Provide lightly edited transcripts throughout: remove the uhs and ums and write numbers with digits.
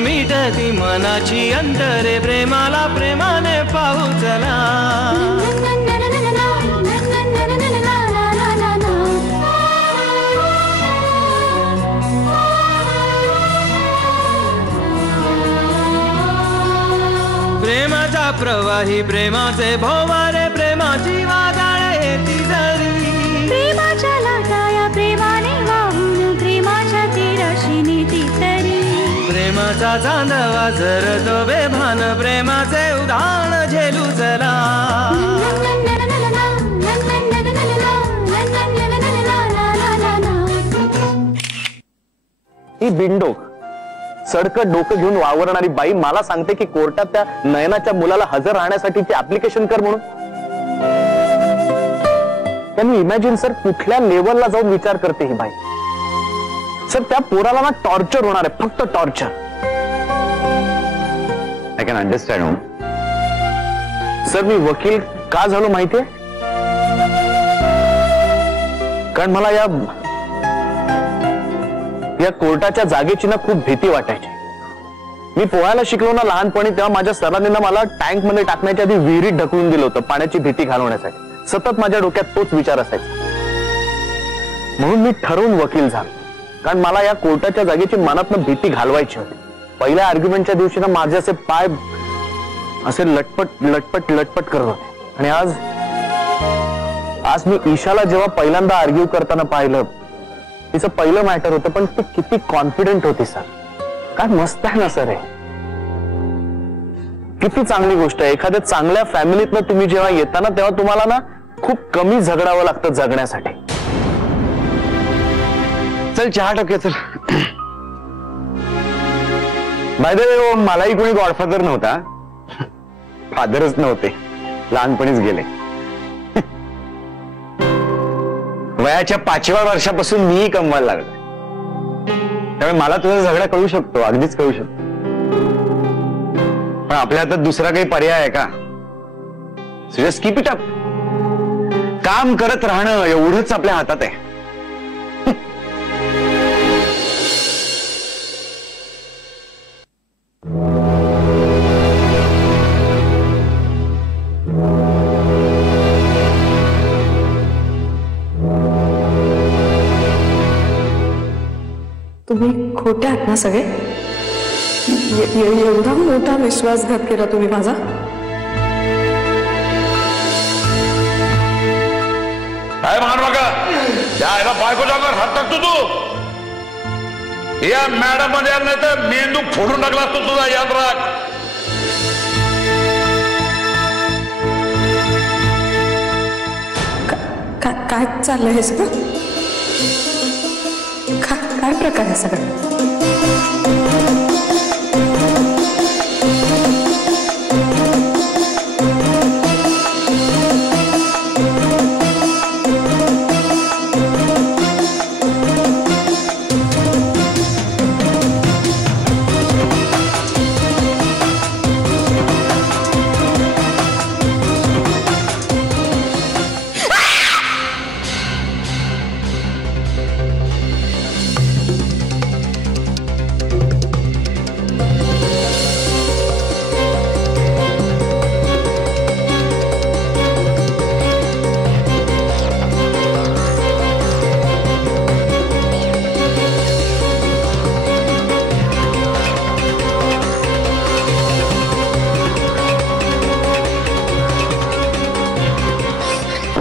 मिटती मनाची अंतरे प्रेमाला प्रेमाने पाहू चला. प्रेमाचा प्रवाही प्रेमाचे भोवारे प्रेमाची वादळे येती जरी. प्रेमाच्या लाटा या प्रेमाने वाहून प्रेमाच्या तीराशी नेती तरी. प्रेमाचा चांदवा झरतो बेभान प्रेमाचे उधाण झेलू चला. ही बिंडोक सडकत डोकं घेऊन वावरणारी बाई मला सांगते की कोर्टात त्या नयनाच्या मुलाला हजर राहण्यासाठीची ऍप्लिकेशन कर म्हणून. त्यांनी इमॅजिन सर कुठल्या लेवलला जाऊन विचार करते ही बाई. सर त्या पोराला ना टॉर्चर होणार आहे, फक्त torture. I can understand. Sir मी वकील का झालो माहितीये? कारण मला या कोर्टाच्या जागेची ना खूप भीती वाटायची. मी पोहायला शिकलो ना लहानपणी, तेव्हा माझ्या सरांनी ना मला टँक मध्ये टाकण्याच्या आधी विहिरीत ढकलून दिलं होतं पाण्याची भीती घालवण्यासाठी. सतत माझ्या डोक्यात तोच विचार असायचा. म्हणून मी ठरवून वकील झालो, कारण मला या कोर्टाच्या जागेची मनातनं भीती घालवायची होती. पहिल्या आर्ग्युमेंटच्या दिवशी ना माझे असे पाय असे लटपट लटपट लटपट करत होते. आणि आज मी ईशाला जेव्हा पहिल्यांदा आर्ग्यू करताना पाहिलं, तिचं पहिलं मॅटर होतं, पण ती किती कॉन्फिडेंट होती सर. काय मस्त आहे ना सर हे. किती चांगली गोष्ट आहे. एखाद्या चांगल्या फॅमिलीतनं तुम्ही जेव्हा येता ना तेव्हा तुम्हाला ना खूप कमी झगडावं लागतं जगण्यासाठी. चल चहा टाकूया चल. बाय द वे मलाही कोणी गॉडफादर नव्हता, फादरच नव्हते, लहानपणीच गेले. वयाच्या 5व्या वर्षापासून मीही कमवायला लागलो. त्यामुळे मला तुझा झगडा कळू शकतो, अगदीच कळू शकतो. पण आपल्या हातात दुसरा काही पर्याय आहे का? Just keep it up. काम करत राहणं एवढंच आपल्या हातात आहे. तुम्ही खोटे आहात ना सगळे? एवढा मोठा विश्वासघात केला तुम्ही माझा? काय मान बघा यायला बायको जाणार हात टाकतो तू. या मॅडम मध्ये नाही तर मेंदू फोडून टाकला असतो तुझा, याद राख. काय चाललंय हे सगळं? काय प्रकार आहे सगळं?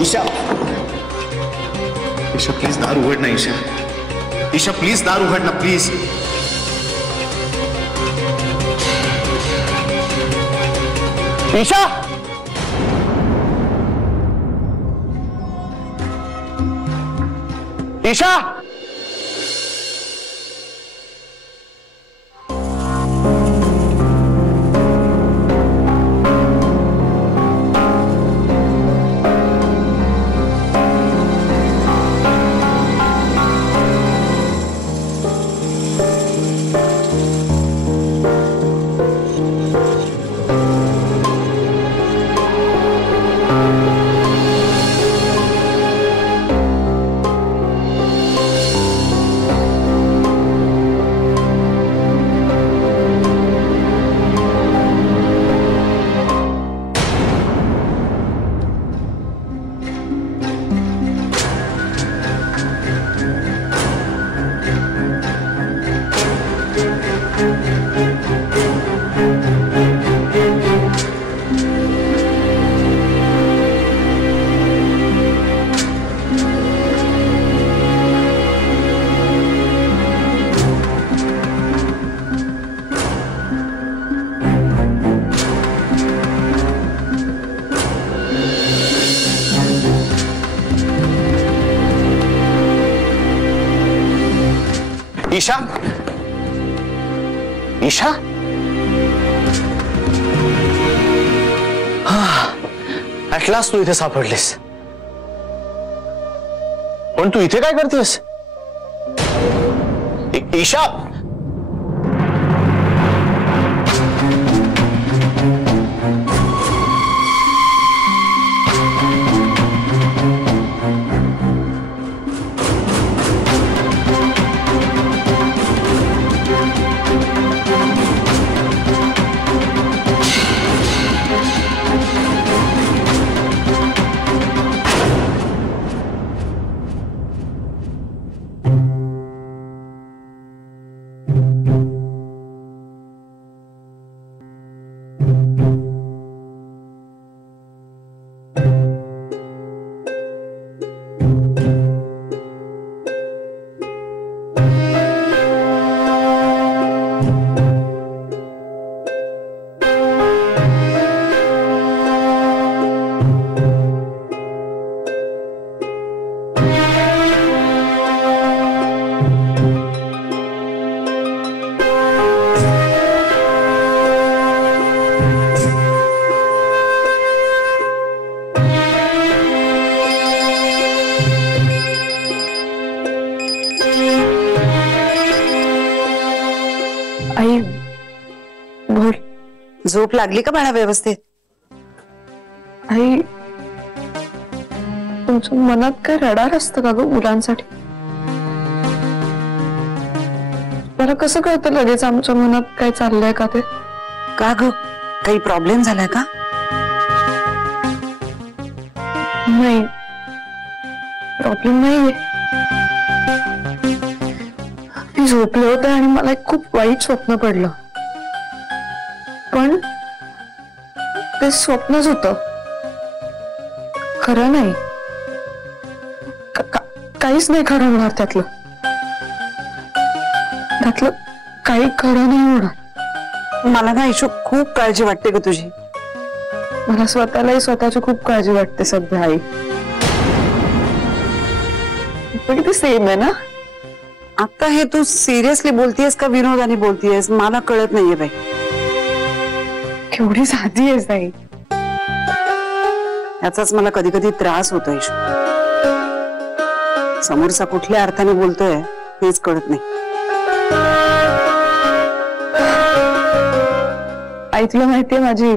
ईशा, ईशा प्लीज दार उघड ना. ईशा, ईशा प्लीज दार उघड ना please. Isha, Isha, Isha, Isha, at last तू इथे सापडलीस. पण तू इथे काय करतेस? ईशा, आई बोल. झोप लागली का बाळा व्यवस्थित? आई तुमच्या मनात काय रडार असतं का ग मुलांसाठी? मला कसं कळतं लगेच आमच्या मनात काय चाललंय का ते? का ग, काही प्रॉब्लेम झालाय का? नाही, प्रॉब्लेम नाहीये. मी झोपले होते आणि मला एक खूप वाईट स्वप्न पडलं, पण ते स्वप्नच होतं, खरं नाही. काहीच नाही खरं होणार त्यातलं काही खरं नाही होणार. मला ना ईशू खूप काळजी वाटते ग तुझी. मला स्वतःलाही स्वतःची खूप काळजी वाटते सध्या आई. पण ते सेम आहे ना. आता हे तू सिरियसली बोलतीयस का विनोदाने बोलतीयस मला कळत नाहीये बाई. केवढी साधी आहेस आई. याचाच मला कधी कधी त्रास होतो ईशू. समोरचा कुठल्या अर्थाने बोलतोय हेच कळत नाही. आई तुला माहितीये माझी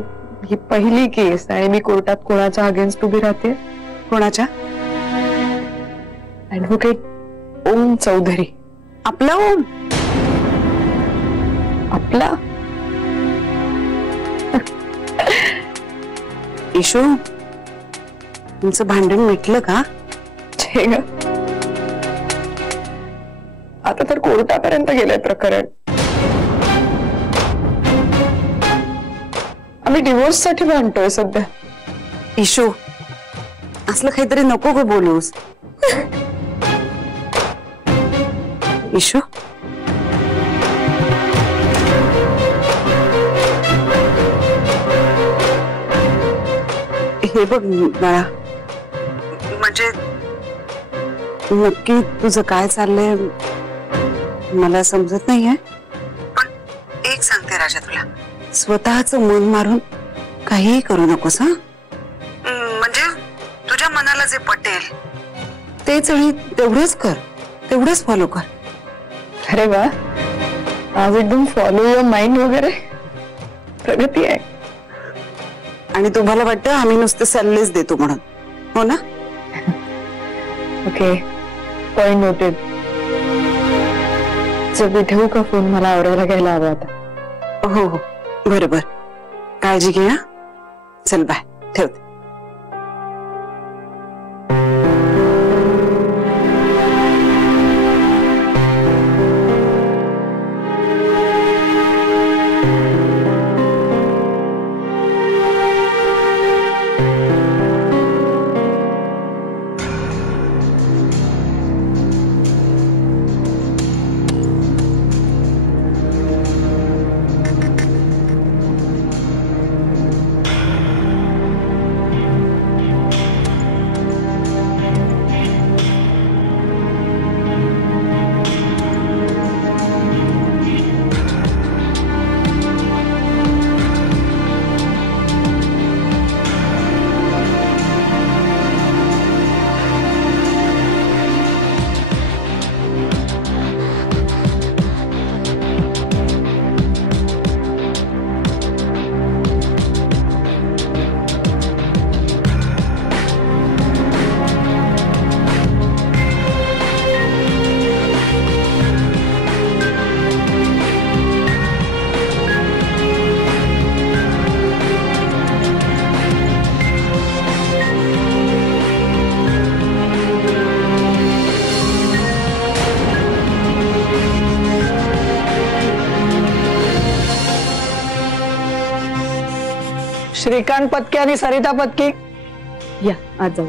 ही पहिली केस आणि मी कोर्टात कोणाच्या अगेन्स्ट उभी राहते? कोणाच्या? ऍडव्होकेट ओम चौधरी. आपला ओम? आपला? ईशू तुमचं भांडण मिटलं का? छे ग, आता तर कोर्टापर्यंत गेलंय प्रकरण. आम्ही डिवोर्स साठी भांडतोय सध्या. ईशू असलं काहीतरी नको ग बोलूस. ईशू हे बघ बाळा, म्हणजे नक्की तुझं काय चाललंय मला समजत नाहीये. पण एक सांगते राजा तुला, स्वतःचं मन मारून काहीही करू नकोस हा. म्हणजे तुझ्या मनाला जे पटेल तेच आणि तेवढंच कर, तेवढंच फॉलो कर. अरे वा, आज एकदम फॉलो युअर माइंड वगैरे प्रगती आहे. आणि तुम्हाला वाटतं आम्ही नुसते सल्लेच देतो म्हणून, हो ना? Okay, point noted. चल ठेवू का फोन? मला आवरायला घ्यायला हवा आता. हो हो बरोबर, काळजी घे. चल बाय, ठेवते. श्रीकांत पत्के आणि सरिता पत्के या आज जाऊ.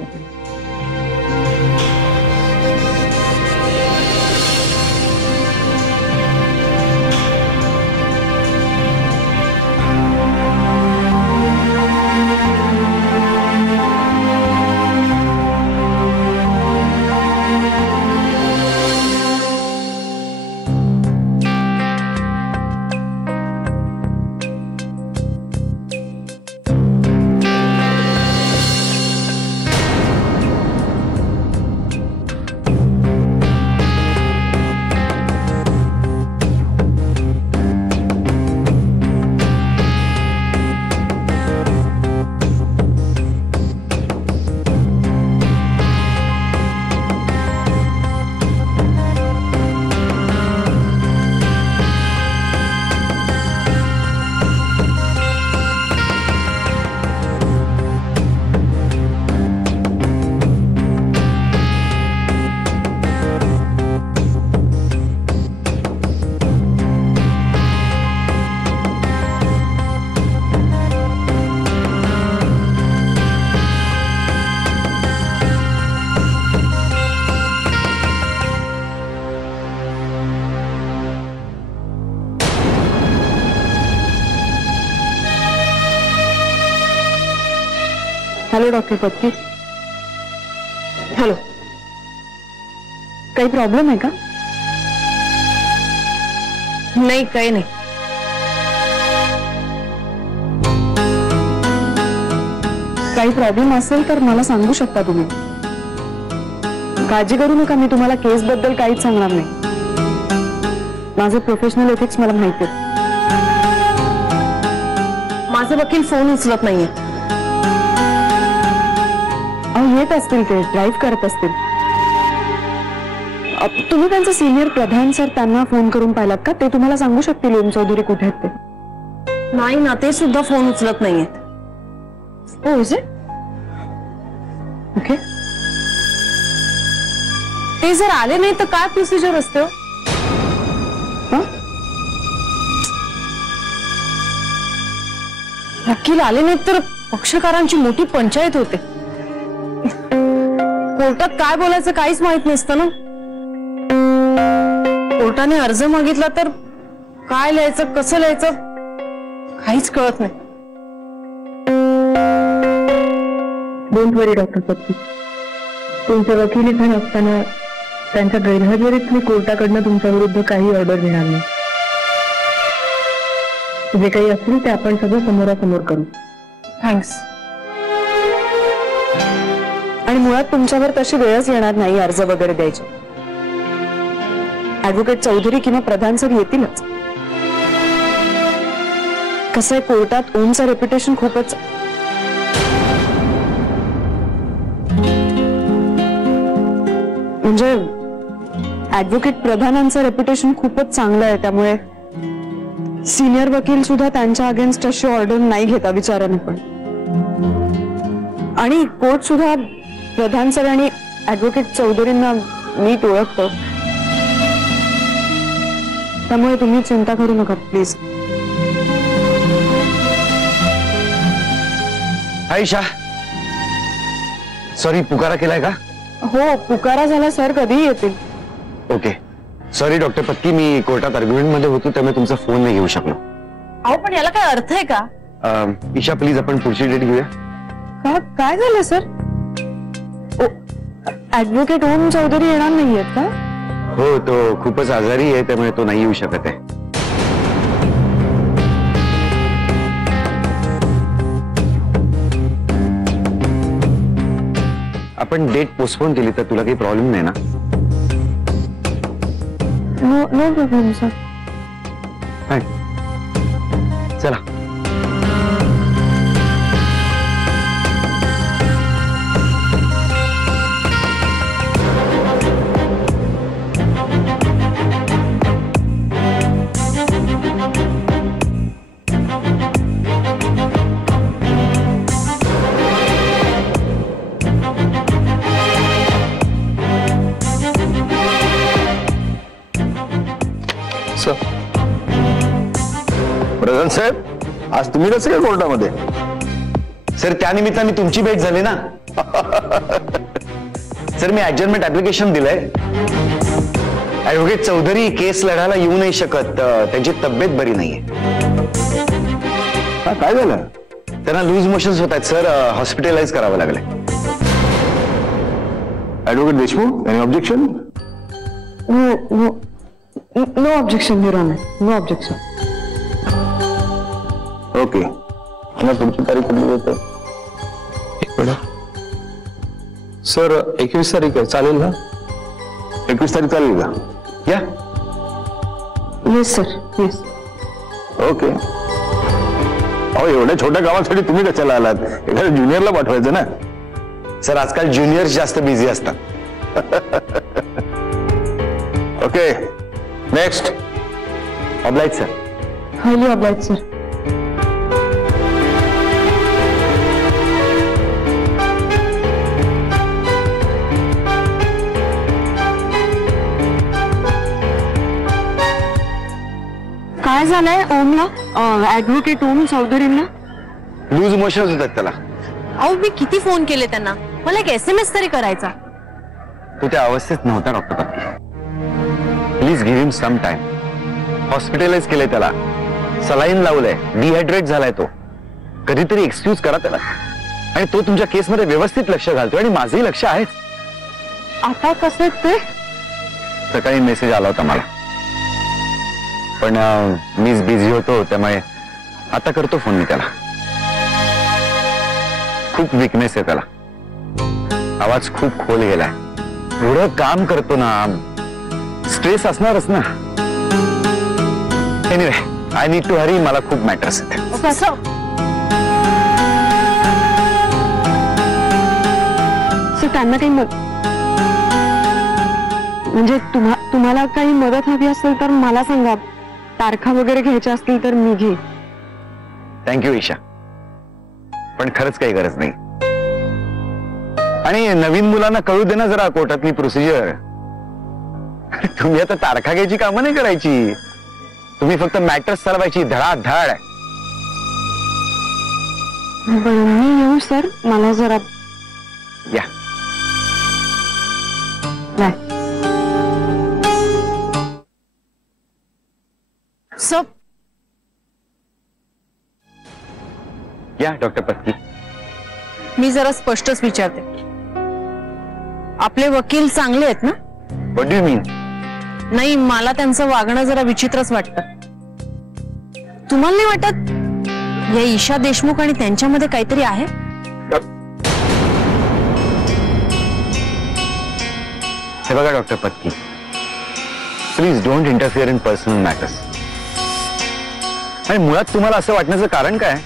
Hello doctor Patki. हॅलो, काही प्रॉब्लेम आहे का? नाही, काही नाही. काही प्रॉब्लेम असेल तर मला सांगू शकता तुम्ही. काळजी करू नका, मी तुम्हाला केस बद्दल काहीच सांगणार नाही. माझे प्रोफेशनल एथिक्स मला माहिती आहेत. माझे वकील फोन उचलत नाहीये. येत असतील, ते ड्राईव्ह करत असतील. तुम्ही त्यांचे सिनियर प्रधान सर त्यांना फोन करून पाहिलात का? ते तुम्हाला सांगू शकतील ओम चौधरी कुठे आहेत ते. नाही ना, ते सुद्धा फोन उचलत नाहीयेत. हो, इज इट ओके. ते जर आले नाही तर काय प्रोसिजर असते? वकील आले नाहीत तर पक्षकारांची मोठी पंचायत होते. कोर्टात काय बोलायचं काहीच माहित नसतं ना. कोर्टाने अर्ज मागितला तर काय लिहायचं, कसं लिहायचं काहीच कळत नाही. Don't worry doctor Patki. तुमच्या वकील इथे नसताना त्यांच्या गैरहजेरीत मी कोर्टाकडनं तुमच्या विरुद्ध काही ऑर्डर घेणार नाही. जे काही असेल ते आपण सगळं समोरासमोर करू. थँक्स. आणि मुळात तुमच्यावर तशी वेळच येणार नाही अर्ज वगैरे द्यायचे. ऍडव्होकेट चौधरी किंवा प्रधान सर येतीलच. कसं आहे, कोर्टात ओमचं रेप्युटेशन खूपच म्हणजे ऍडव्होकेट प्रधानांचं रेप्युटेशन खूपच चांगलं आहे. त्यामुळे सिनियर वकील सुद्धा त्यांच्या अगेन्स्ट अशी ऑर्डर नाही घेता विचाराने. पण आणि कोर्ट सुद्धा प्रधान सर आणि ऍडव्होकेट चौधरींना नीट ओळखतो. त्यामुळे तुम्ही चिंता करू नका प्लीज. आयशा, सॉरी, पुकारा केलाय का? हो, पुकारा झाला सर, कधी येतील. ओके, सॉरी डॉक्टर पत्की, मी कोर्टात आर्ग्युमेंट मध्ये होतो त्यामुळे तुमचा फोन नाही घेऊ शकलो. अहो पण याला काय अर्थ आहे का? ईशा प्लीज, आपण पुढची डेट घेऊया. काय झालं सर? ऍडव्होकेट ओम चौधरी येणार नाहीयेत का? हो, तो खूपच आजारी आहे त्यामुळे तो नाही येऊ शकत आहे. आपण डेट पोस्टपोन केली तर तुला काही प्रॉब्लेम नाही ना? No problem sir. चला. प्रधान साहेब, आज तुम्ही कसं काय कोर्टामध्ये? सर त्यानिमित्ताने तुमची भेट झाली ना. सर मी ऍडजमेंट ऍप्लिकेशन दिलंय. ऍडव्होकेट चौधरी केस लढायला येऊ नाही शकत, त्यांची तब्येत बरी नाहीये. काय झालं? त्यांना लूज मोशन्स होत आहेत सर, हॉस्पिटलाइज करावं लागलंय. Advocate Deshmukh, any objection? No objection your honour, no objection. Okay, तुमची तारीख कधी देते? सर 21 तारीख आहे, चालेल ना? 21 तारीख चालेल का? या. Yes sir, yes. ओके. अहो एवढ्या छोट्या गावासाठी तुम्ही कशाला आलात? एखाद्या ज्युनियरला पाठवायचं ना. सर आजकाल ज्युनियर्स जास्त बिझी असतात. Okay, next. Obliged sir. Highly obliged sir. काय झालंय ओमला? ऍडव्होकेट ओम चौधरींना लूज मोशन्स होतात त्याला. अहो मी किती फोन केले त्यांना, मला एक SMS तरी करायचा. तो त्या अवस्थेत नव्हता doctor. Please give him some time. Hospitalise केलंय त्याला, सलाईन लावलंय, डिहायड्रेट झालाय तो. कधीतरी एक्सक्यूज करा त्याला. आणि तो तुमच्या केसमध्ये व्यवस्थित लक्ष घालतोय आणि माझंही लक्ष आहे. आता कसं ते? सकाळी मेसेज आला होता मला, पण मीच बिझी होतो, त्यामुळे आता करतो फोन मी त्याला. खूप विकनेस आहे त्याला, आवाज खूप खोल गेलाय. एवढं काम करतो ना, स्ट्रेस असणारच ना. Anyway I need to hurry, मला खूप मॅटर्स आहेत. कसं? त्यांना काही म्हणजे तुम्हाला काही मदत हवी असेल तर मला सांगा. तारखा वगैरे घ्यायच्या असतील तर मी घेईन. थँक्यू ईशा, पण खरंच काही गरज नाही. आणि नवीन मुलांना कळू दे ना जरा कोर्टातली प्रोसिजर. तुम्ही आता तारखा घ्यायची कामं नाही करायची, तुम्ही फक्त मॅटर्स चालवायची धडाधड. मी येऊ सर? मला जरा या. नाही सब. या डॉक्टर पत्की. मी जरा स्पष्टच विचारते, आपले वकील चांगले आहेत ना? व्हॉट डू यू मीन? नाही, मला त्यांचं वागणं जरा विचित्रच वाटतं. तुम्हाला नाही वाटत या ईशा देशमुख आणि त्यांच्यामध्ये काहीतरी आहे? हे बघा doctor Patki, please don't interfere in personal matters. आणि मुळात तुम्हाला असं वाटण्याचं कारण काय?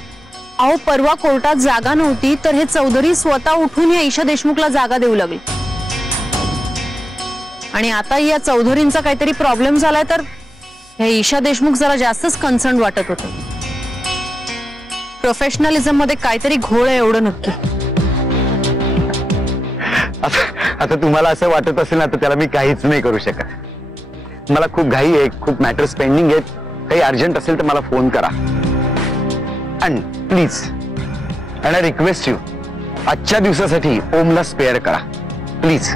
अहो परवा कोर्टात जागा नव्हती तर हे चौधरी स्वतः उठून या ईशा देशमुखला जागा देऊ लागले. आणि आता या चौधरींचा काहीतरी प्रॉब्लेम झालाय तर हे ईशा देशमुख जरा जास्तच कन्सर्न वाटत होते. प्रोफेशनलिझम मध्ये काहीतरी घोळ आहे एवढं नक्की. आता तुम्हाला असं वाटत असेल ना तर त्याला मी काहीच नाही करू शकत. मला खूप घाई आहे, खूप मॅटर्स पेंडिंग आहेत. काही अर्जंट असेल तर मला फोन करा. And please, and I request you, आजच्या दिवसासाठी ओमला स्पेअर करा प्लीज.